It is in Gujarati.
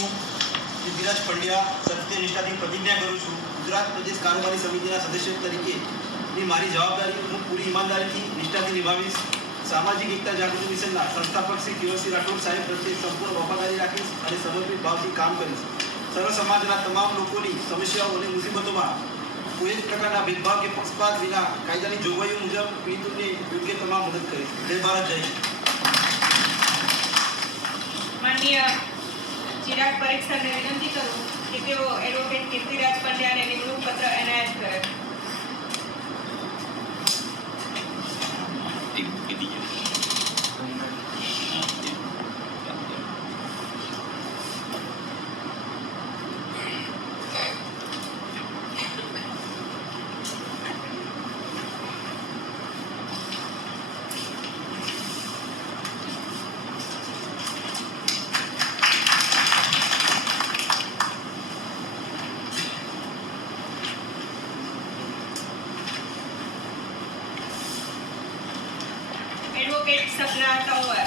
હું સિદ્ધિરાજ પંડ્યા સત્યનિષ્ઠાથી પ્રતિજ્ઞા કરું છું ગુજરાત પ્રદેશ કારોબારી સમિતિના સદસ્ય તરીકેની મારી જવાબદારી હું પૂરી ઈમાનદારીથી નિષ્ઠાથી નિભાવીશ. સામાજિક એકતા જાગૃતિ મિશનના સંસ્થાપક શ્રી કેવલસિંહ રાઠોડ સાહેબ પ્રત્યે સંપૂર્ણ વફાદારી રાખીશ અને સમર્પિત ભાવથી કામ કરીશ. સર્વ સમાજના તમામ લોકોની સમસ્યાઓ અને મુસીબતોમાં કોઈ એક પ્રકારના ભેદભાવ કે પક્ષપાત વિના કાયદાની જોગવાઈઓ મુજબ પીડિતોને યોગ્ય તમામ મદદ કરીશ. જય ભારત, જય હિન્દ. માનનીય ચિરાગ પરીખ સરને વિનંતી કરું કે તેઓ એડવોકેટ કીર્તિરાજ પંડ્યાને નિમણૂક પત્ર એનાયત કરે. એડવોકેટ સપના તંવર.